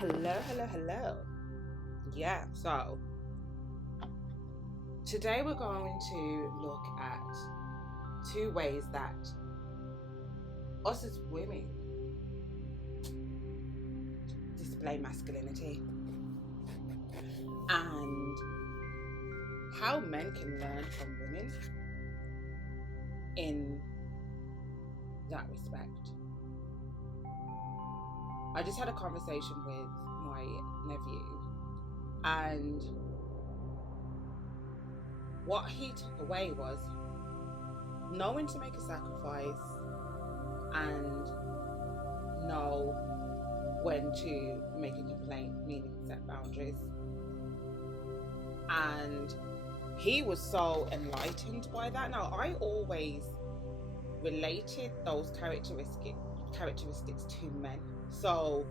Hello, hello, hello. Yeah, so today we're going to look at two ways that us as women display masculinity and how men can learn from women in that respect. I just had a conversation with my nephew, and what he took away was knowing to make a sacrifice and know when to make a complaint, meaning set boundaries. And he was so enlightened by that. Now, I always related those characteristics to men. So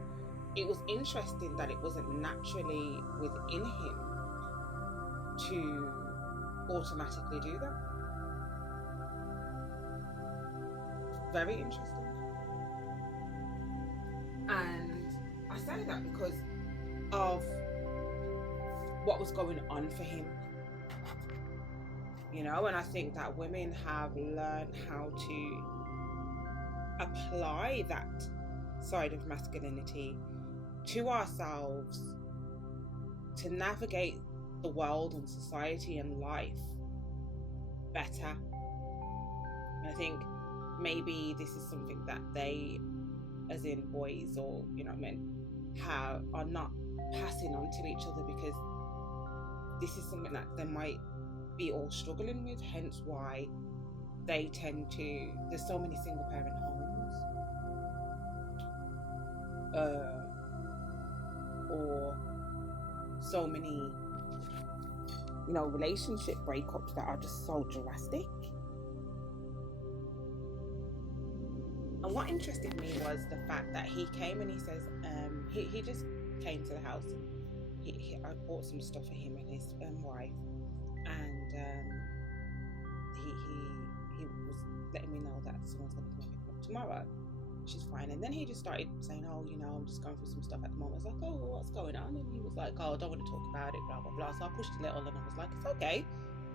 it was interesting that it wasn't naturally within him to automatically do that. Very interesting. And I say that because of what was going on for him, and I think that women have learned how to apply that side of masculinity to ourselves to navigate the world and society and life better. And I think maybe this is something that they, as in boys or men, are not passing on to each other, because this is something that they might be all struggling with, hence why they tend to, there's so many single parent homes, or so many relationship breakups that are just so drastic. And what interested me was the fact that he came and he says, he just came to the house, and I bought some stuff for him and his wife, and he was letting me know that someone's going to come and pick him up tomorrow. She's fine. And then he just started saying, I'm just going through some stuff at the moment. I was like, oh, well, what's going on? And he was like, I don't want to talk about it, blah blah blah. So I pushed a little, and I was like, it's okay,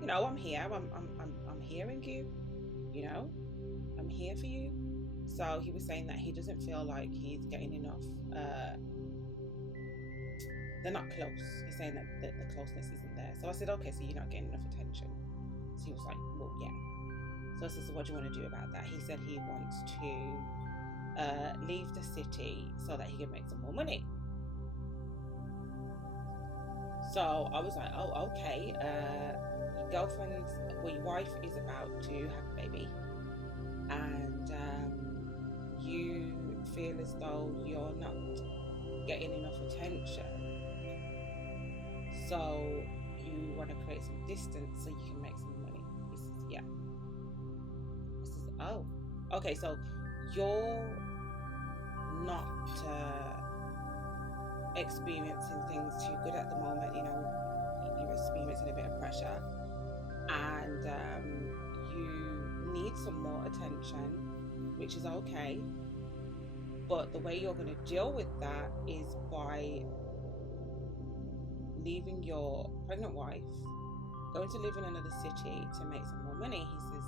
I'm here, I'm hearing you, I'm here for you. So he was saying that he doesn't feel like he's getting enough, they're not close. He's saying that the closeness isn't there. So I said, okay, so you're not getting enough attention. So he was like, well, yeah. So I said, so what do you want to do about that? He said he wants to leave the city so that he can make some more money. So I was like, oh, okay. Your wife is about to have a baby, and you feel as though you're not getting enough attention, so you want to create some distance so you can make some money. He says, yeah. I says, oh, okay, so you're not experiencing things too good at the moment. You're experiencing a bit of pressure, and you need some more attention, which is okay. But the way you're going to deal with that is by leaving your pregnant wife, going to live in another city to make some more money. He says,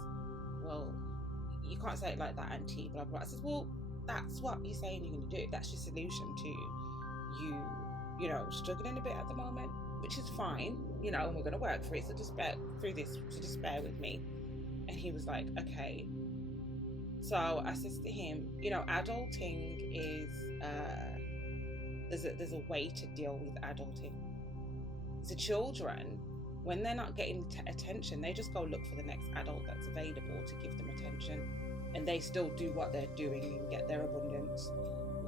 well, you can't say it like that, auntie, blah blah. I says, well, that's what you're saying you're going to do. That's your solution to you struggling a bit at the moment, which is fine, and we're going to work for it. So just bear through this. So just bear with me. And he was like, okay. So I says to him, adulting is there's a way to deal with adulting. So children, when they're not getting attention, they just go look for the next adult that's available to give them attention, and they still do what they're doing and get their abundance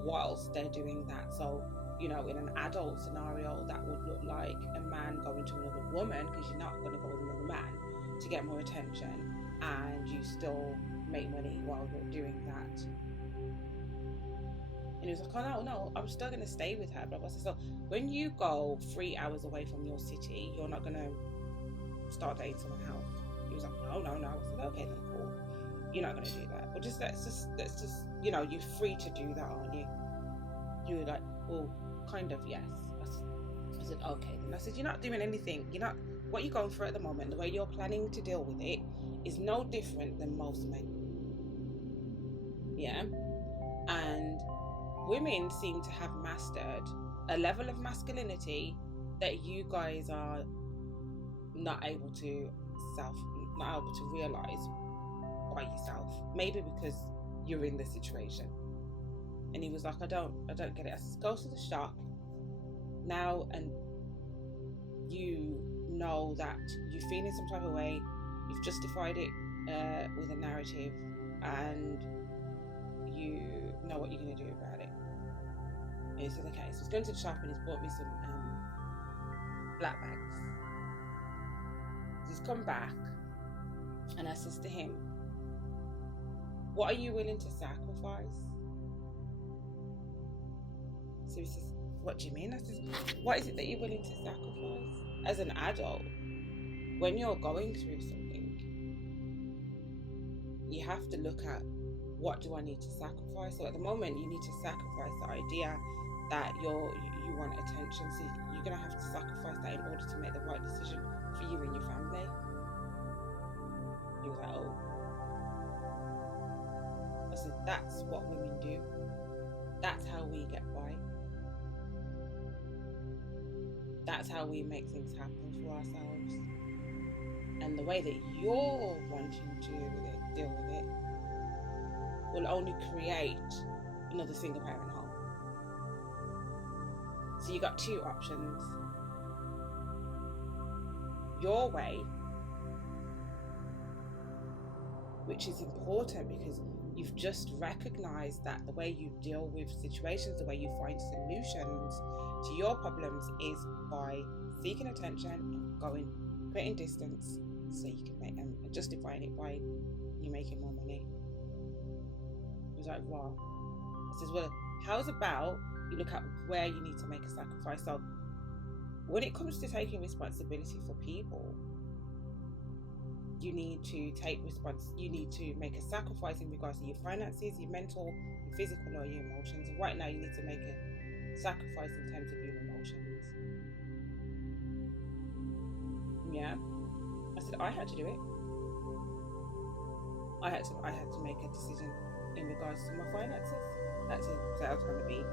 whilst they're doing that. So in an adult scenario, that would look like a man going to another woman, because you're not going to go with another man to get more attention, and you still make money while you're doing that. And he was like, oh no, I'm still going to stay with her, blah blah. So when you go 3 hours away from your city, you're not going to start dating someone else. He was like, no. I said, okay then, cool. You're not going to do that. But let's just you're free to do that, aren't you? You were like, well, kind of, yes. I said, okay. Then I said, you're not doing anything. You're not, what you're going through at the moment, the way you're planning to deal with it is no different than most men. Yeah. And women seem to have mastered a level of masculinity that you guys are not able to realize by yourself. Maybe because you're in the situation. And he was like, I don't get it. I said, go to the shop now, and you know that you're feeling some type of way. You've justified it with a narrative, and you know what you're going to do about it. And he said, okay. So he's going to the shop and he's bought me some black bags. He's come back, and I says to him, what are you willing to sacrifice? So he says, what do you mean? I says, what is it that you're willing to sacrifice? As an adult, when you're going through something, you have to look at, what do I need to sacrifice? So at the moment, you need to sacrifice the idea that you want attention. So you're going to have to sacrifice that in order to make the right decision for you and your family. He was like, oh. I said, that's what women do. That's how we get by. That's how we make things happen for ourselves. And the way that you're wanting to deal with it will only create another single parent home. So you got two options. Your way, which is important because you've just recognized that the way you deal with situations, the way you find solutions to your problems is by seeking attention and creating distance so you can make and justifying it by you making more money. He was like, wow. I says, well, how's about you look at where you need to make a sacrifice? So when it comes to taking responsibility for people, you need to you need to make a sacrifice in regards to your finances, your mental, your physical, or your emotions. And right now you need to make a sacrifice in terms of your emotions. Yeah. I said, I had to do it. I had to make a decision in regards to my finances. I had to say I was going to be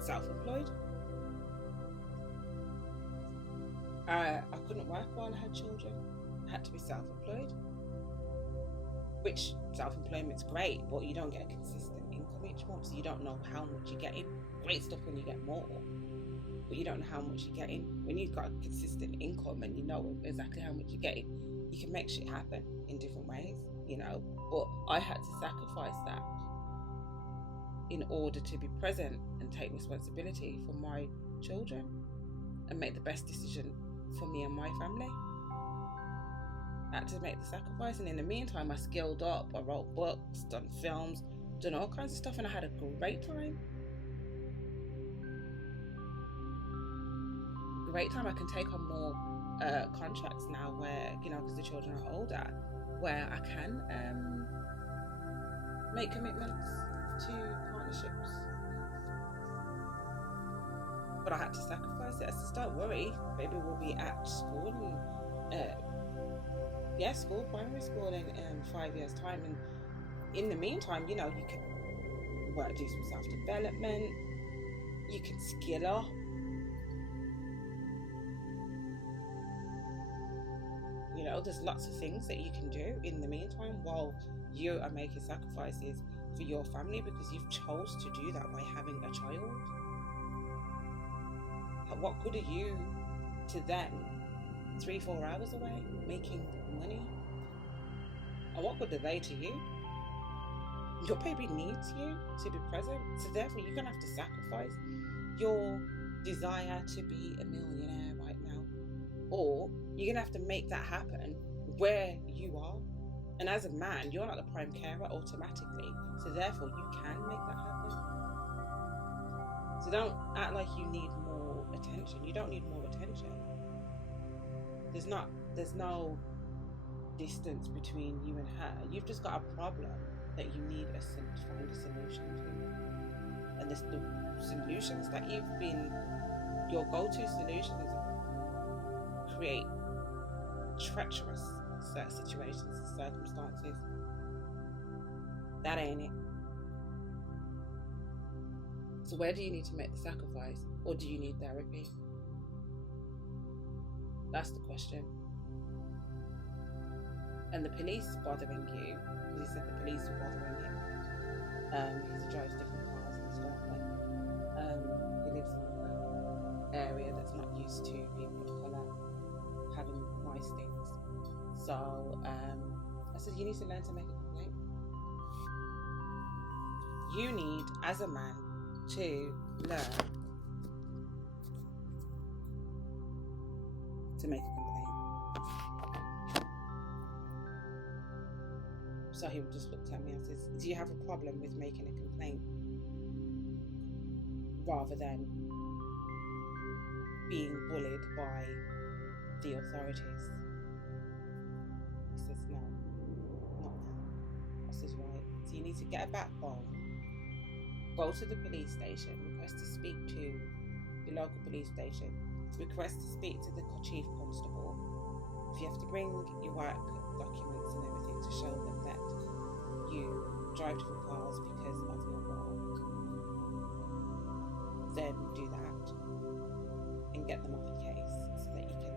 self-employed. I couldn't work while I had children. I had to be self-employed. Which self-employment's great, but you don't get a consistent income each month, so you don't know how much you're getting. Great stuff when you get more, but you don't know how much you're getting. When you've got a consistent income and you know exactly how much you're getting, you can make shit happen in different ways, you know. But I had to sacrifice that in order to be present and take responsibility for my children and make the best decision for me and my family. I had to make the sacrifice, and in the meantime I skilled up. I wrote books, done films, done all kinds of stuff, and I had a great time. I can take on more contracts now where, you know, because the children are older, where I can make commitments to partnerships. But I had to sacrifice it. I said, don't worry, baby will be at school and primary school in 5 years' time. And in the meantime, you know, you can do some self-development, you can skill up. You know, there's lots of things that you can do in the meantime while you are making sacrifices for your family, because you've chose to do that by having a child. What good are you to them 3-4 hours away making money? And what good are they to you? Your baby needs you to be present, so therefore you're gonna have to sacrifice your desire to be a millionaire right now, or you're gonna have to make that happen where you are. And as a man, you're not the prime carer automatically, so therefore you can make that happen. So don't act like you need more attention. You don't need more attention. There's no distance between you and her. You've just got a problem that you need to find a solution to. and the solutions that you've been, your go-to solutions create treacherous situations and circumstances. That ain't it. So where do you need to make the sacrifice, or do you need therapy? That's the question. And the police bothering you, because he said the police were bothering him, because he drives different cars and stuff, and he lives in an area that's not used to people of colour having nice things. So I said, you need to learn to make a complaint. You need, as a man, to learn to make a complaint. So he just looked at me and says, do you have a problem with making a complaint rather than being bullied by the authorities? He says, no, not now. I says, right, so you need to get a backbone, go to the police station, request to speak to the local police station, request to speak to the chief constable. If you have to bring your work documents and everything to show them that you drive different cars because of your role, then do that and get them off your case so that you can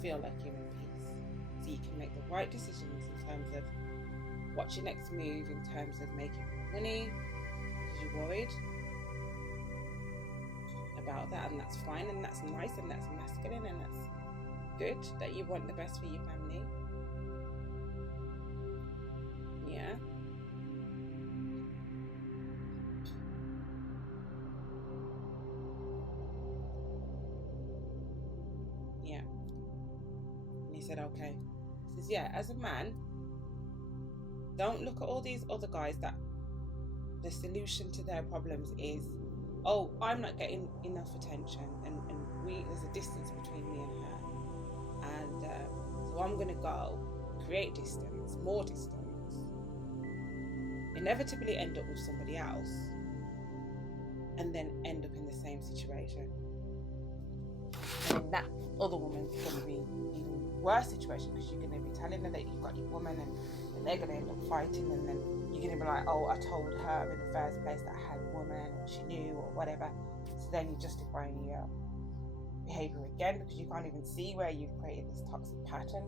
feel like you're in peace, so you can make the right decisions in terms of what's your next move, in terms of making more money, because you're worried about that, and that's fine, and that's nice, and that's masculine, and that's good, that you want the best for your family. Yeah. Yeah. And he said, okay. He says, yeah, as a man, don't look at all these other guys that the solution to their problems is, oh, I'm not getting enough attention, and there's a distance between me and her, and so I'm going to go create distance, more distance, inevitably end up with somebody else, and then end up in the same situation. And that other woman's going to be even worse situation, because you're going to be telling her that you've got your woman, and they're going to end up fighting, and then you're going to be like, oh, I told her in the first place that I had a woman, or she knew, or whatever. So then you're justifying your behaviour again, because you can't even see where you've created this toxic pattern.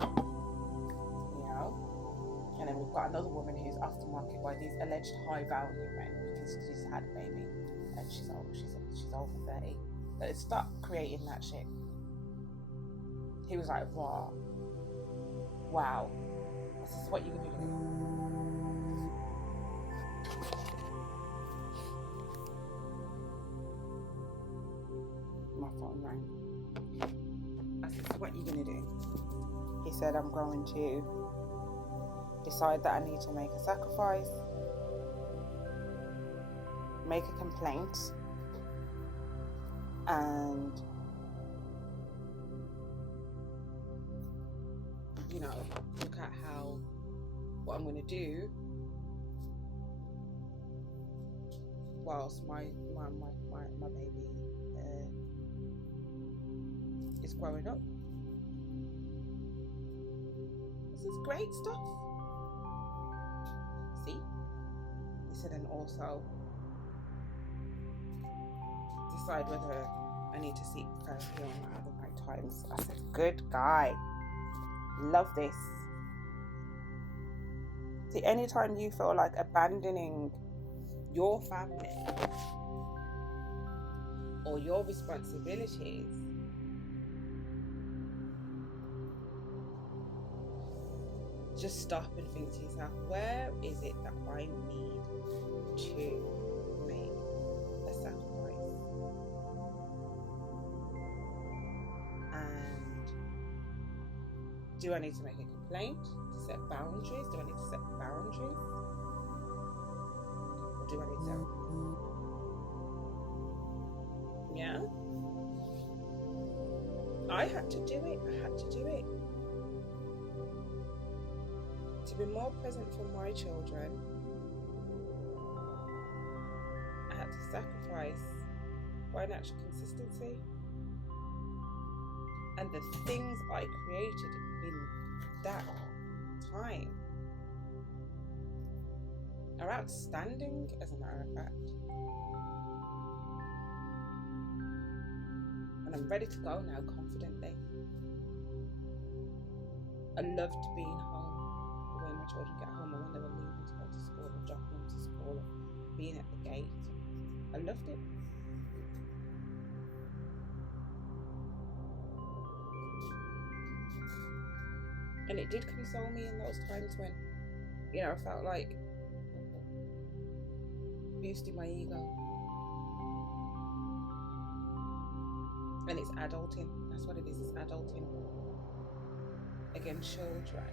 You know? And then we've got another woman who's off the market by these alleged high value men because she's had a baby and she's over 30. But stop creating that shit. He was like, wow. This is what you're gonna do. My phone rang. I said, so what are you gonna do? He said, I'm going to decide that I need to make a sacrifice, make a complaint, and look at what I'm going to do whilst my baby is growing up. This is great stuff. See? He said, and also decide whether I need to seek therapy or not at the right times. I said, good guy. Love this. See, anytime you feel like abandoning your family or your responsibilities, just stop and think to yourself, where is it that I need to make a sacrifice? And do I need to make a complaint, to set boundaries? Do I need to set boundaries? Or do I need therapy? Yeah? I had to do it. be more present for my children, I had to sacrifice financial consistency. And the things I created in that time are outstanding, as a matter of fact. And I'm ready to go now confidently. I loved being home when my children get home, or when they were leaving to go to school, or dropping them to school, or being at the gate. I loved it. And it did console me in those times when, I felt like boosting my ego. And it's adulting. That's what it is. It's adulting. Again, children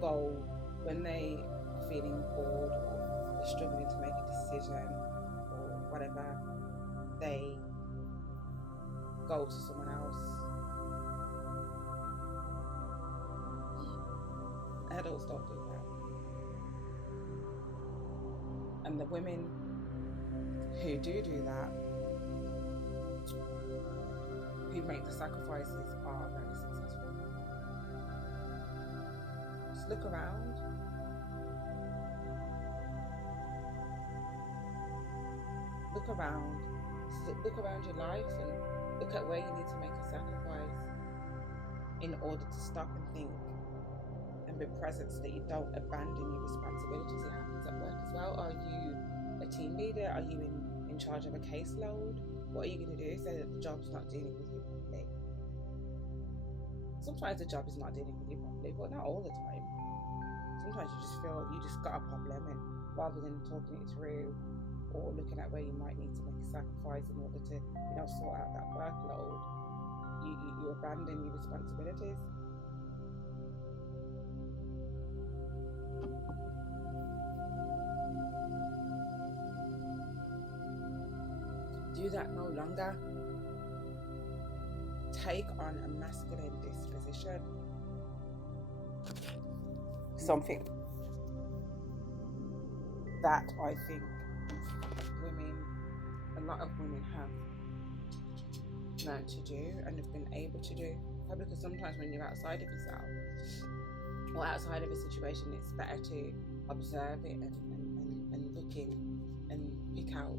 go when they are feeling bored, or they're struggling to make a decision, or whatever. They go to someone else. Adults don't do that. And the women who do that, who make the sacrifices, are very successful. Just look around. Look around. Look around your life and look at where you need to make a sacrifice in order to stop and think and be present, so that you don't abandon your responsibilities. It happens at work as well. Are you a team leader? Are you in charge of a caseload? What are you going to do? Say that the job's not dealing with you properly. Sometimes the job is not dealing with you properly, but not all the time. Sometimes you just feel you just got a problem, and rather than talking it through or looking at where you might need to make a sacrifice in order to, sort out that workload, you abandon your responsibilities. Do that no longer. Take on a masculine disposition. Something that I think a lot of women have learned to do and have been able to do. Probably because sometimes when you're outside of yourself or outside of a situation, it's better to observe it and look in and pick out,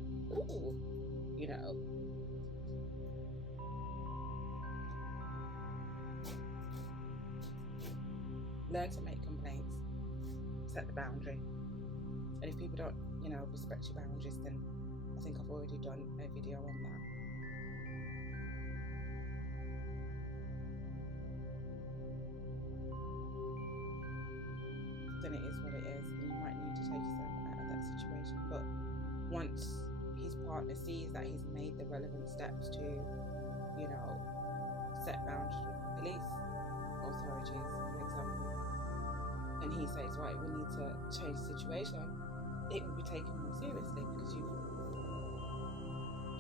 learn to make complaints, set the boundary. And if people don't, respect your boundaries, then I think I've already done a video on that. Then it is what it is, and you might need to take yourself out of that situation. But once his partner sees that he's made the relevant steps to, set boundaries with the police authorities, for example, and he says, right, we need to change the situation, it will be taken more seriously because you've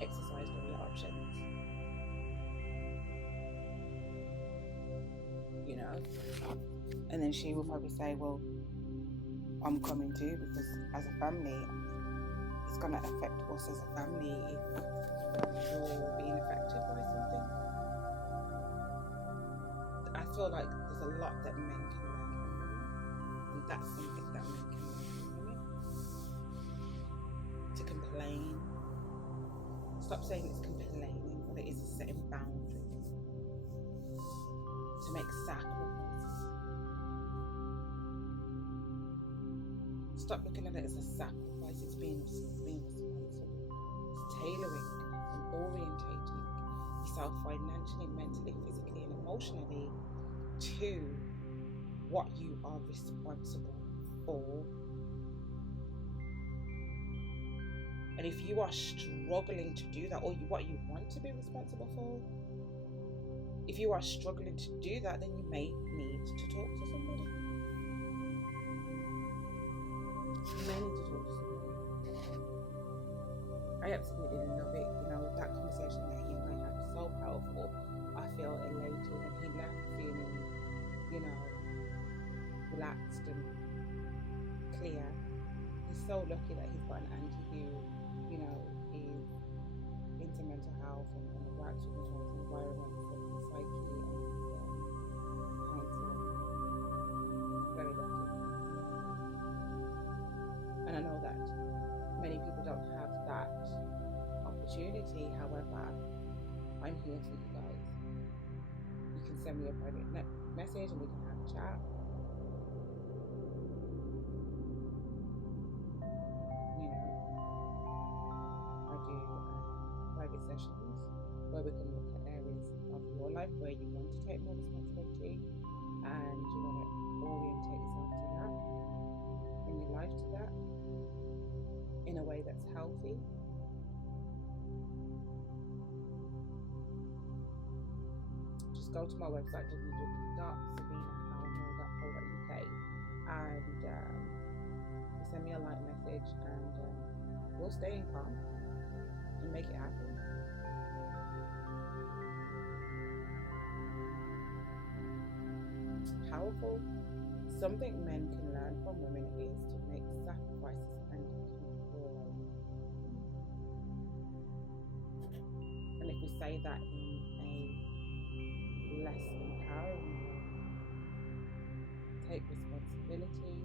exercised all your options. And then she will probably say, well, I'm coming too, because as a family, it's going to affect us as a family if you're being affected by something. I feel like there's a lot that men can learn from women, and that's something that men can learn from women. To complain. Stop saying it's complaining. What it is setting boundaries. To make sacrifices. Stop looking at it as a sacrifice. It's being responsible. It's tailoring and orientating yourself financially, mentally, physically, and emotionally to what you are responsible for. And if you are struggling to do that, or what you want to be responsible for, if you are struggling to do that, then you may need to talk to somebody. You may need to talk to somebody. I absolutely love it. That conversation that he and I had was so powerful. I feel elated, and he left feeling, relaxed and clear. He's so lucky that he's got an auntie who, you know, is into mental health and works within those environments of the psyche and counselling. Very lucky. And I know that many people don't have that opportunity. However, I'm here for you guys. You can send me a private message and we can have a chat. You know, I do private sessions where we can look at areas of your life where you want to take more responsibility and you want to orientate yourself to that, in your life to that, in a way that's healthy. Just go to my website www.Sereena.alnoor.co.uk and send me a light message and we'll stay in calm and make it happen. Powerful. Something men can learn from women is to make sacrifices and control. And if we say that in a less empowering way, take responsibility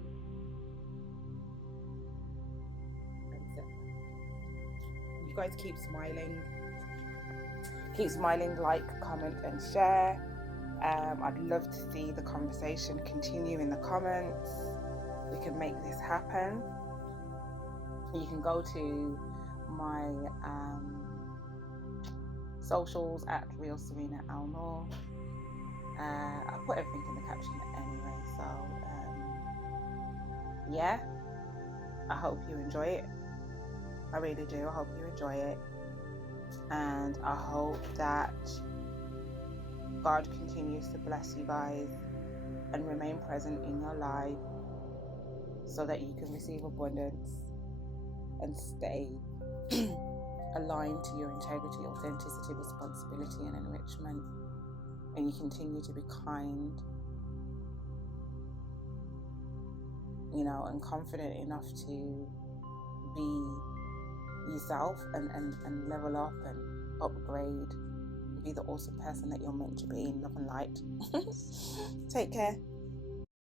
and set boundaries. You guys keep smiling. Keep smiling, like, comment and share. I'd love to see the conversation continue in the comments. We can make this happen. You can go to my socials at Real Sereena.alnoor. I'll put everything in the caption anyway. So yeah, I hope you enjoy it. I really do. I hope you enjoy it. And I hope that God continues to bless you guys and remain present in your life so that you can receive abundance and stay aligned to your integrity, authenticity, responsibility and enrichment, and you continue to be kind, you know, and confident enough to be yourself and level up and upgrade, be the awesome person that you're meant to be in love and light. Take care.